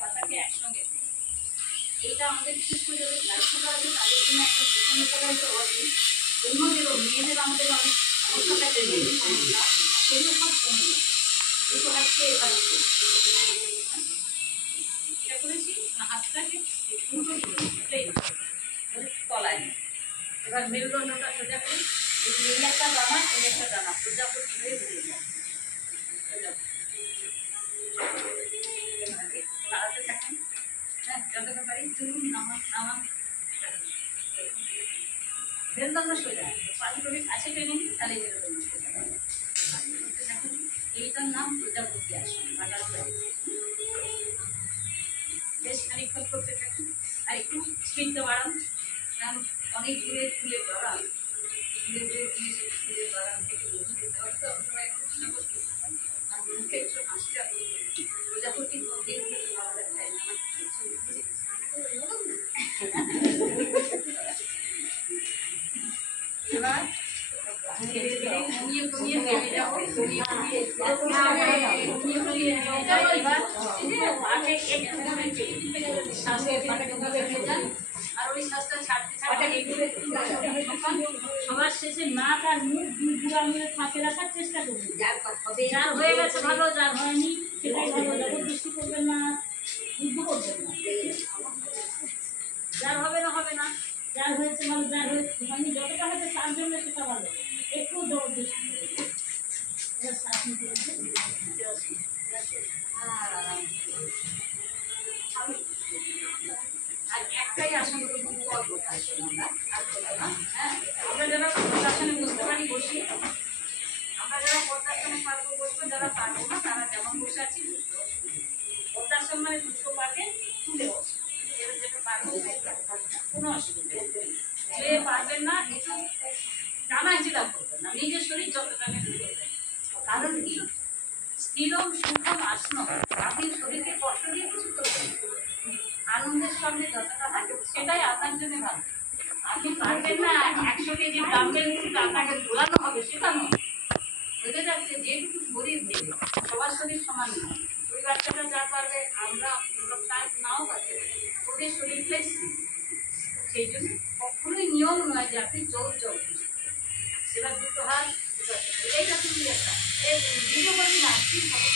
পাতাকে একসঙ্গে এইটা আমাদের বিশেষ করে যাদের ব্লাড সুগার আছে তাদের জন্য একটা বিষণ্ণতা হচ্ছে অধিক। অন্যদেরও মেয়েদের আমাদের অনেক সমস্যা থাকে, মেয়েদের সমস্যা সেগুলো সব কমে যায়। দুটো হাতকে এবারে এটা করেছি, হাতটাকে উল্টো প্লেন তলায়। এবার মেরুদণ্ডটা সোজা করে এই একটা দানা, এই একটা দানা প্রজাপতি হয়ে ঘুরে যায়। দাঁড়াতে থাকেন, হ্যাঁ যতটা পারি চলুন নামান নামান। মেরুদণ্ড সোজা, পালগুলি কাছে টেনে নিন, তাহলে মেরুদণ্ড সোজা। এইটার নাম প্রজাপতি আসন। বেশ খানিক্ষণ করতে থাকুন, আর একটু স্পিডটা বাড়ান, কারণ অনেক দূরে ফুলের বাগান, ফুলের দূরে দিয়ে সেই ফুলের বাগান থেকে বন্ধু দেখতে হবে তো সবাই চেষ্টা করতে। আর মুখে একটু হাসতে হবে, প্রজাপতি দিয়ে ভালো দেখায় না। এবার ঘুমিয়ে ঘুমিয়ে নেমে যাবো, ঘুমিয়ে ঘুমিয়ে আর ওই শ্বাসটা ছাড়তে ছাড়তে সবার শেষে নাক আর মুখ দুই দুটো আঙুলের ফাঁকে রাখার চেষ্টা করবেন। যার হয়ে গেছে ভালো, যার হয়নি সেটাই ভালো। জবরদস্তি করবেন না, যুদ্ধ করবেন না। যার হবে না হবে না, যার হয়েছে ভালো, যার হয়নি যতটা হয়েছে তার জন্য সেটা ভালো। একটু জবরদস্তি করবেন। শ্বাস নিতে আর একটাই আসন করবো, আমরা যারা পদ্মাসনে বসতে পারি বসি, আমরা যারা পদ্মাসনে পারবো বসবো, যারা পারবো না তারা যেমন বসে আছি পদ্মাসন মানে দুটো পাকে তুলে বসে, যেটা পারবো কোনো অসুবিধা নেই। যে পারবেন না একটু টানা হিচড়া করবেন না, নিজের শরীর যতটা করবেন। কারণ কি স্থিরম সুখম আসন, আপনি শরীরকে কষ্ট দিয়ে কিছু করবেন, আনন্দের সঙ্গে যতটা থাকে সেটাই আপনার জন্য ভালো। আপনি পারবেন না 100 কেজি ডাম্বেল আপনাকে দোলানো হবে, সেটা নয়। বোঝা যাচ্ছে যেটুকু শরীর দেবে, সবার শরীর সমান নয়। ওই বাচ্চাটা যা পারবে আমরা তার নাও পারবে, ওদের শরীর ফ্লেক্সিবল। সেই জন্য কখনোই নিয়ম নয় যে আপনি চোখ সেটা দুটো হাত এইটা তুমি একটা ভিডিও করবি না, ঠিক হবে।